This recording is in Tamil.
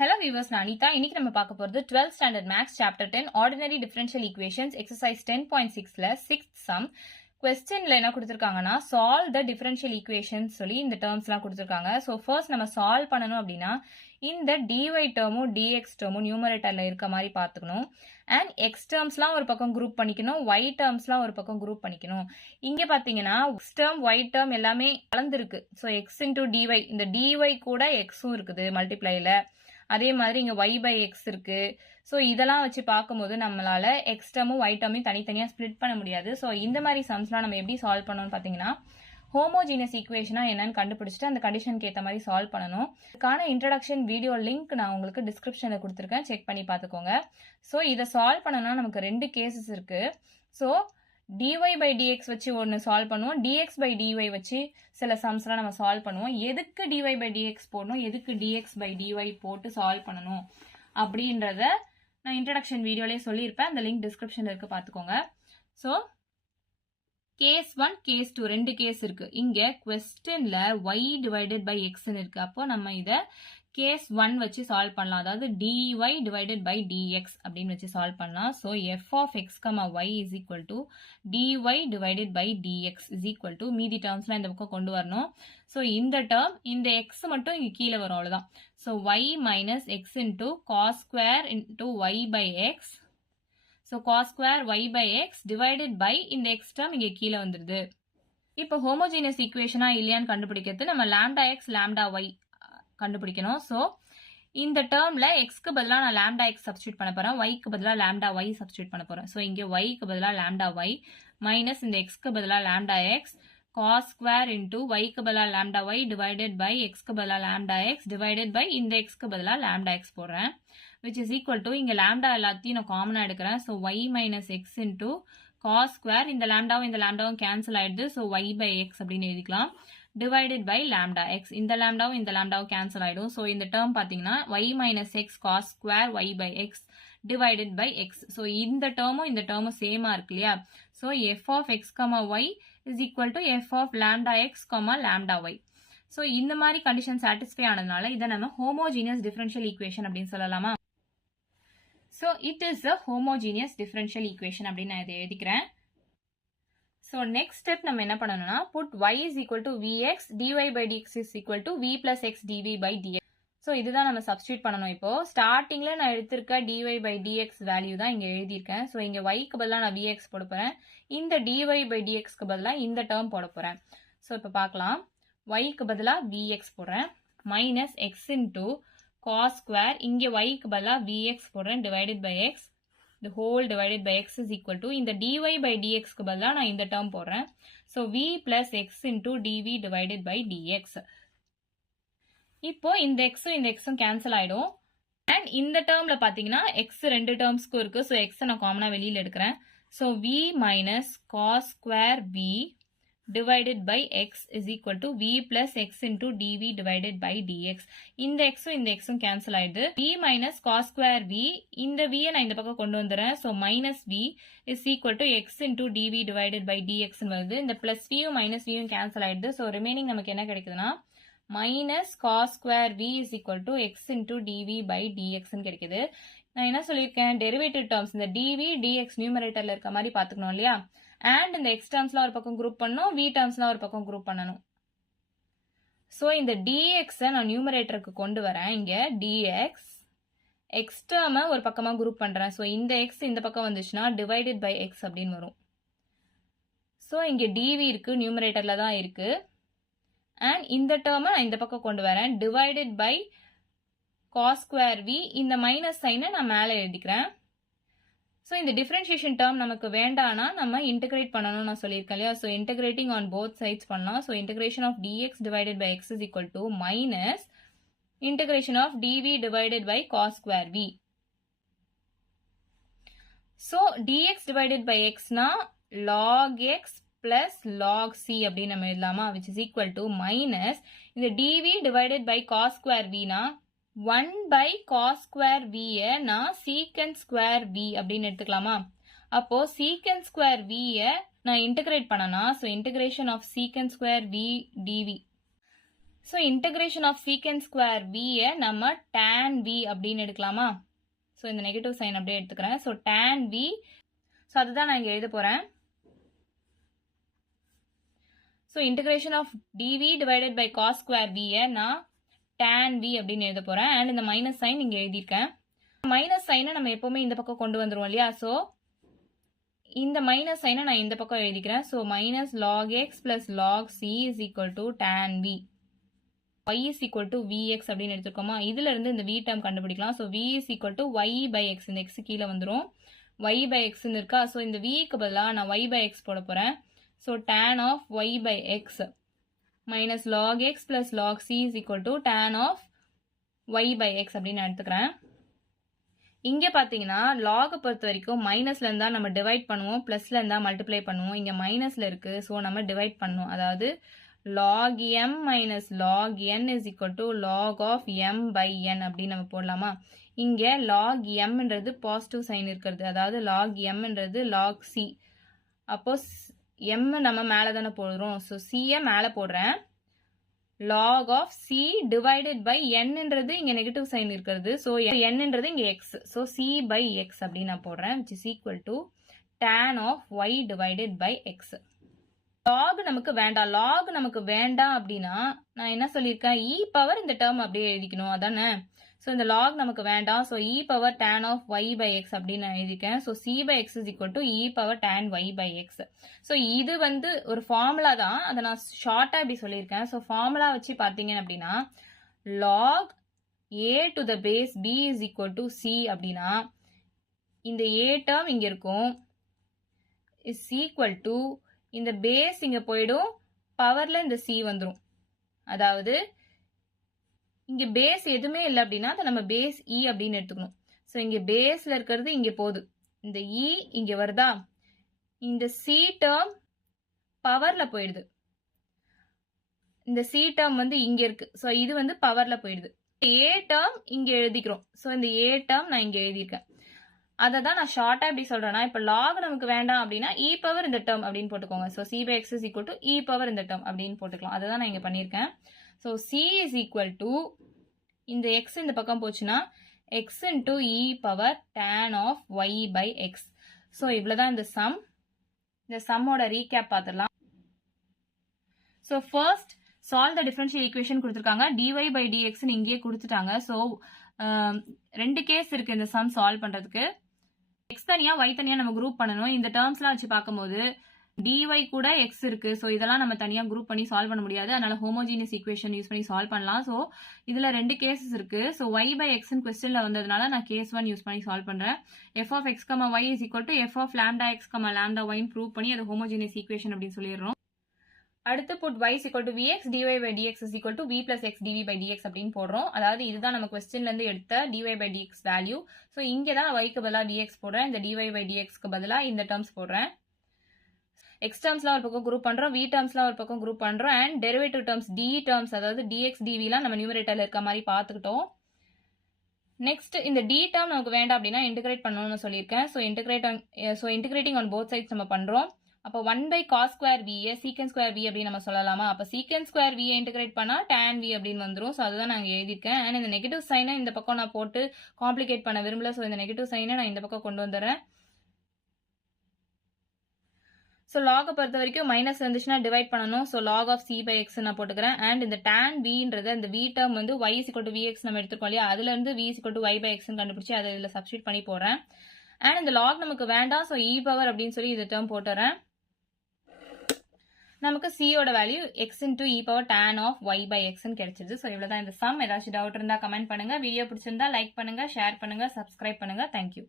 Hello viewers, நான் அனிதா. இன்னைக்கு நம்ம பார்க்க போறது 12th standard maths chapter 10 ordinary differential equations exercise 10.6ல 6th sum. Questionல என்ன கொடுத்திருக்காங்கன்னா solve the differential equations சொல்லி இந்த termsலாம் கொடுத்திருக்காங்க. So first நம்ம solve பண்ணனும் அப்படினா இந்த dy termம் dx termம் numeratorல இருக்க மாதிரி பார்த்துக்கணும். And x termsலாம் ஒரு பக்கம் group பண்ணிக்கணும், y termsலாம் ஒரு பக்கம் group பண்ணிக்கணும். இங்க பாத்தீங்கன்னா x term y term எல்லாமே கலந்திருக்கு. So x into dy, இந்த dy கூட xம் இருக்குது மல்டிப்ளைல. அதே மாதிரி இங்க y by x இருக்கு. ஸோ இதெல்லாம் வச்சு பார்க்கும்போது நம்மளால x டேர்மும் y டேர்மையும் தனித்தனியா ஸ்பிளிட் பண்ண முடியாது. ஸோ இந்த மாதிரி சம்ஸ்லாம் நம்ம எப்படி சால்வ் பண்ணணும்னு பார்த்தீங்கன்னா ஹோமோஜீனியஸ் ஈக்குவேஷனா என்னன்னு கண்டுபிடிச்சிட்டு அந்த கண்டிஷனுக்கு ஏற்ற மாதிரி சால்வ் பண்ணணும். இதுக்கான இன்ட்ரடக்ஷன் வீடியோ லிங்க் நான் உங்களுக்கு டிஸ்கிரிப்ஷன்ல கொடுத்துருக்கேன், செக் பண்ணி பார்த்துக்கோங்க. ஸோ இதை சால்வ் பண்ணணும்னா நமக்கு ரெண்டு கேசஸ் இருக்கு. ஸோ dy by dx வச்சு ஒன்று சால்வ் பண்ணுவோம், dx by dy வச்சு சில சம்ஸ்லாம் நம்ம சால்வ் பண்ணுவோம். எதுக்கு dy by dx போடணும், எதுக்கு dx by dy போட்டு சால்வ் பண்ணணும் அப்படின்றத நான் இன்ட்ரடக்ஷன் வீடியோலேயே சொல்லியிருப்பேன், அந்த லிங்க் டிஸ்கிரிப்ஷன்ல இருக்கு, பார்த்துக்கோங்க. ஸோ கேஸ் 1 கேஸ் 2 ரெண்டு கேஸ் இருக்கு. இங்க கொஸ்டின்ல y டிவைடட் பை எக்ஸ்ன்னு இருக்கு. அப்போ நம்ம இதை கேஸ் 1 வச்சு சால்வ் பண்ணலாம், அதாவது dy divided by dx அப்படின்னு வச்சு சால்வ் பண்ணலாம். So f of x, y is equal to dy divided by dx is equal to மீதி டேர்ம்ஸ்லாம் இந்த பக்கம் கொண்டு வரணும். ஸோ இந்த டேர்ம் இந்த x மட்டும் இங்க கீழே வரும், அவ்வளவுதான். So y minus x into cos square into y by x. So cos square y by x divided by இந்த x டேர்ம் இங்க கீழே வந்துருது. இப்போ ஹோமோஜீனியஸ் ஈக்குவேஷனா இல்லையான்னு கண்டுபிடிக்கிறது நம்ம lambda x lambda y கண்டுபிடிக்கணும். ஸோ இந்த டேர்ம்ல எக்ஸ்க்கு பதிலாக நான் லாம்டா எக்ஸ் சப்ஸ்டியூட் பண்ண போறேன், ஒய்க்கு பதிலாக லாம்டா ஒய் சப்ஸ்டியூட் பண்ண போறேன். ஸோ இங்கே ஒய்க்கு பதிலாக லாம்டா ஒய் மைனஸ் இந்த எக்ஸ்க்கு பதிலாக lambda x cos square into ஒய்க்கு பதிலாக லாம்டா ஒய் டிவைடட் பை எக்ஸ்க்கு பதிலாக லாம்டா எக்ஸ் டிவைடட் பை இந்த எக்ஸ்க்கு பதிலாக லாம்டா எக்ஸ் போடுறேன், விச் இஸ் ஈக்குவல் டு இங்க லாம்டா எல்லாத்தையும் நான் காமனா எடுக்கிறேன். So y minus x into cos square, இந்த லாம்டாவும் கேன்சல் ஆயிடுது. ஸோ ஒய் பை எக்ஸ் அப்படின்னு எழுதிக்கலாம், divided by lambda x. இந்த லாம்டாவும் கேன்சல் ஆயிடும். ஸோ இந்த டேர்ம் பார்த்தீங்கன்னா y minus x cos square y by x divided by x. So இந்த டேர்மும் சேமா இருக்கு இல்லையா. So f of x, y is equal to f of lambda x, lambda y. So இந்த மாதிரி கண்டிஷன் சாட்டிஸ்ஃபை ஆனதுனால இதை நம்ம ஹோமோஜீனியஸ் டிஃபரன்ஷியல் ஈக்குவேஷன் அப்படின்னு சொல்லலாமா. So it is a homogeneous differential equation அப்படின்னு நான் இதை எழுதிக்கிறேன். So next step நம்ம என்ன பண்ணணும்னா put y is equal to vx, dy by dx is equal to v plus x dv by dx. So இதுதான் நம்ம சப்ஸ்டியூட் பண்ணணும். இப்போ ஸ்டார்டிங்ல நான் எடுத்திருக்க dy by dx வேல்யூ தான் இங்க எழுதியிருக்கேன். ஸோ இங்க y க்கு பதிலாக நான் vx போட போறேன், இந்த dy by dx க்கு பதிலாக இந்த டேர்ம் போட போறேன். ஸோ இப்போ பார்க்கலாம், y க்கு பதிலாக vx போடுறேன் minus x into cos square, இங்க y க்கு பதிலாக vx போடுறேன் divided by x, the whole divided by x is equal to இந்த dy by dx க்கு பதிலா நான் இந்த term போடுறேன். So v plus x into dv divided by dx. இப்போ இந்த x cancel ஆயிடும். And இந்த termல பாத்தீங்கன்னா x ரெண்டு termsக்கு இருக்கு. So x நான் காமனா வெளியில எடுக்கிறேன். So v minus cos square v divided by x is equal to v plus x into dv divided by dx. இந்த x cancel ஆயிடுது. v minus cos square v, இந்த v நான் இந்த பக்கம் கொண்டு வந்துறேன். So minus v is equal to x into dv divided by dx வருது. இந்த plus v minus v cancel ஆயிடுது. So remaining நமக்கு என்ன கிடைக்குதுன்னா minus cos square v is equal to x into dv by dx கிடைக்குது. நான் என்ன சொல்லியிருக்கேன், டெரிவேட்டிவ் டேர்ம்ஸ் இந்த dv dx நியூமரேட்டர்ல இருக்க மாதிரி பாத்துக்கணும் இல்லையா. அண்ட் இந்த x டேர்ம்ஸ்லாம் ஒரு பக்கம் குரூப் பண்ணணும், v டேர்ம்ஸ்லாம் ஒரு பக்கம் குரூப் பண்ணணும். ஸோ இந்த dx நான் நியூமரேட்டருக்கு கொண்டு வரேன். இங்க dx x டேர்மை ஒரு பக்கமா குரூப் பண்றேன். ஸோ இந்த x இந்த பக்கம் வந்துச்சுன்னா டிவைடட் பை x அப்படின்னு வரும். ஸோ இங்க dv இருக்கு, நியூமரேட்டர்ல தான் இருக்கு. அண்ட் இந்த டேர்மை நான் இந்த பக்கம் கொண்டு வரேன் divided by cos square v, இந்த மைனஸ் சைனை நான் மேலே எழுதிக்கிறேன். ஸோ இந்த டிஃபரன்ஷியேஷன் டேர்ம் நமக்கு வேண்டானா நம்ம இன்டகிரேட் பண்ணணும் நான் சொல்லியிருக்கேன் இல்லையா. So integrating on both sides பண்ணலாம். So integration of dx divided by x is equal to minus integration of dv divided by cos square v. So dx divided by x னா log x plus log c அப்படின்னு நம்ம எழுதலாமா, which is equal to minus இந்த dv divided by cos square v னா 1 by cos square v நான் secant square v அப்படின்னு எடுத்துக்கலாமா. அப்போ secant square v நான் இன்டகிரேட் பண்ணனா, so integration of secant square v dv. So integration of secant square வியை நம்ம tan v அப்படின்னு எடுக்கலாமா? ஸோ இந்த நெகட்டிவ் சைன் அப்படியே எடுத்துக்கிறேன். ஸோ tan v, ஸோ அதுதான் நான் இங்கே எழுத போகிறேன். So integration of dv divided by cos square வியை நான் tan v அப்படின்னு எழுத போகிறேன். அண்ட் இந்த மைனஸ் சைன் இங்கே எழுதியிருக்கேன். மைனஸ் சைனை நம்ம எப்போவுமே இந்த பக்கம் கொண்டு வந்துடுவோம் இல்லையா? ஸோ இந்த மைனஸ் சைனை நான் இந்த பக்கம் எழுதிக்கிறேன். So minus log x plus log c is equal to tan v. y is equal to vx அப்படின்னு எடுத்துருக்கோமா? இதுல இருந்து இந்த v டேர்ம் கண்டுபிடிக்கலாம். So v is equal to y by x. இந்த x கீழே வந்துடும். y by x இருக்கா? ஸோ இந்த vக்கு பதிலாக நான் y by x போட போகிறேன். So tan of y by x minus log x plus log c is equal to tan of y by x அப்படின்னு எடுத்துக்கிறேன். இங்கே பார்த்தீங்கன்னா லாகை பொறுத்த வரைக்கும் மைனஸ்ல இருந்தா நம்ம டிவைட் பண்ணுவோம், பிளஸ்ல இருந்தா மல்டிப்ளை பண்ணுவோம். இங்கே மைனஸ்ல இருக்கு, ஸோ நம்ம டிவைட் பண்ணுவோம். அதாவது log m minus log n is equal to log of m by n அப்படின்னு நம்ம போடலாமா? இங்கே log mன்றது பாசிட்டிவ் சைன் இருக்கிறது, அதாவது log mன்றது log c. அப்போ m நம்ம மேலே தானே போடுறோம், ஸோ c மேலே போடுறேன். log of c divided by nன்றது இங்கே நெகட்டிவ் சைன் இருக்கிறது, ஸோ nன்றது இங்கே x. So c by x அப்படின்னு நான் போடுறேன், which is equal to tan of y divided by x. log நமக்கு வேண்டாம். log நமக்கு வேண்டாம் அப்படின்னா நான் என்ன சொல்லியிருக்கேன், e பவர் இந்த டேர்ம் அப்படியே எழுதிக்கணும் அதானே? ஸோ இந்த log நமக்கு வேண்டாம். So e power tan of y by x அப்படின்னு நான் எழுதிக்கேன். So c by x is equal to e power tan y by x. So இது வந்து ஒரு ஃபார்முலா தான், அதை நான் ஷார்ட்டாக இப்படி சொல்லியிருக்கேன். ஸோ ஃபார்முலா வச்சு பார்த்தீங்க அப்படின்னா log a to the base b is equal to c அப்படின்னா இந்த a டேர்ம் இங்கே இருக்கும், is equal to இந்த பேஸ் இங்கே போயிடும், பவரில் இந்த c வந்துடும். அதாவது இங்கே பேஸ் எதுவுமே இல்லை அப்படின்னா அதை நம்ம பேஸ் e அப்படின்னு எடுத்துக்கணும். ஸோ இங்கே பேஸில் இருக்கிறது இங்கே போகுது, இந்த e இங்கே வருதா, இந்த c டேர்ம் பவரில் போயிடுது. இந்த c டேர்ம் வந்து இங்கே இருக்கு, ஸோ இது வந்து பவரில் போயிடுது. a டேர்ம் இங்கே எழுதிக்கிறோம். ஸோ இந்த a டேர்ம் நான் இங்கே எழுதியிருக்கேன். அதை தான் நான் ஷார்ட்டாக எப்படி சொல்கிறேன்னா, இப்போ log நமக்கு வேண்டாம் அப்படின்னா e பவர் இந்த டேர்ம் அப்படின்னு போட்டுக்கோங்க. So c by x is equal to e power இந்த டேர்ம் அப்படின்னு போட்டுக்கலாம். அதை தான் நான் இங்கே பண்ணியிருக்கேன். So c is equal to இந்த x இந்த பக்கம் போச்சுன்னா x into e power tan of y by x. So இவ்வளோதான் இந்த சம். இந்த சம்மோட ரீகேப் பார்த்துடலாம். So first solve the differential equation கொடுத்துருக்காங்க, dy by dxன்னு இங்கேயே கொடுத்துட்டாங்க. ஸோ ரெண்டு கேஸ் இருக்கு இந்த சம் சால்வ் பண்ணுறதுக்கு. x தனியா y தனியா நம்ம குரூப் பண்ணணும். இந்த டேர்ம்ஸ்லாம் வச்சு பார்க்கும்போது dy கூட x இருக்கு, ஸோ இதெல்லாம் நம்ம தனியா குரூப் பண்ணி சால்வ் பண்ண முடியாது. அதனால ஹோமோஜீனியஸ் ஈக்குவேஷன் யூஸ் பண்ணி சால்வ் பண்ணலாம். ஸோ இதுல ரெண்டு கேசஸ் இருக்கு. ஸோ y by x கொஸ்டின்ல வந்ததுனால நான் கேஸ் 1 யூஸ் பண்ணி சால்வ் பண்றேன். f of x, y is equal to f of lambda x, lambda y prove பண்ணி அது ஹோமோஜீனியஸ் ஈக்குவேஷன் அப்படின்னு சொல்லிடுறோம். அடுத்து put y is equal to vx, dy by dx is equal to v plus x dv by dx அப்படின்னு போடுறோம். அதாவது இதுதான் நம்ம கொஸ்டின்ல இருந்து எடுத்த dy by dx value. So இங்கே தான் yக்கு பதிலாக dx போடுறேன், இந்த dy by dxக்கு பதிலாக இந்த டேர்ம்ஸ் போடுறேன். எக்ஸ் டேர்ம்ஸ்லாம் ஒரு பக்கம் குரூப் பண்றோம், வி டேர்ம்ஸ்லாம் ஒரு பக்கம் குரூப் பண்றோம், and derivative terms D terms அதாவது dx dvலாம் நம்ம நியூமரேட்டர்ல இருக்க மாதிரி பார்த்துக்கிட்டோம். நெக்ஸ்ட் இந்த டி டேர்ம் நமக்கு வேண்டாம் அப்படின்னா இன்டிகிரேட் பண்ணணும்னு சொல்லியிருக்கேன். ஸோ இன்டிகிரேட்டிங் ஆன் போத் சைட்ஸ் நம்ம பண்றோம். அப்போ 1 by cos ஸ்கொயர் v சீக்கன் ஸ்கொயர் v அப்படின்னு நம்ம சொல்லலாமா? அப்போ சீக்கன் ஸ்கொயர் v இன்டிகிரேட் பண்ணா tan v அப்படின்னு வந்துடும். ஸோ அதுதான் நான் எழுதியிருக்கேன். அண்ட் இந்த நெகட்டிவ் சைனை இந்த பக்கம் நான் போட்டு காம்ப்ளிகேட் பண்ண விரும்பல. ஸோ இந்த நெகட்டிவ் சைனை நான் இந்த பக்கம் கொண்டு வந்துடுறேன். ஸோ லாகை பொறுத்த வரைக்கும் மைனஸ் இருந்துச்சுன்னா டிவைட் பண்ணணும். So log of c by x நான் போட்டுக்கிறேன். அண்ட் இந்த tan vன்றது அந்த v டேர்ம் வந்து y is equal to vx நம்ம எடுத்துருக்கோம் இல்லையா, அதுல இருந்து v is equal to y by x கண்டுபிடிச்சு அதை இதில் சப்ஸ்டியூட் பண்ணி போடுறேன். அண்ட் இந்த log நமக்கு வேண்டாம், ஸோ e பவர் அப்படின்னு சொல்லி இந்த டேர்ம் போட்டுறேன். நமக்கு c ஓட value x into e power tan of y by x கிடைச்சிருது. ஸோ இவ்வளோதான் இந்த சம். ஏதாச்சும் டவுட் இருந்தால் கமெண்ட் பண்ணுங்க. வீடியோ பிடிச்சிருந்தா லைக் பண்ணுங்க, ஷேர் பண்ணுங்க, சப்ஸ்கிரைப் பண்ணுங்க. தேங்க்யூ.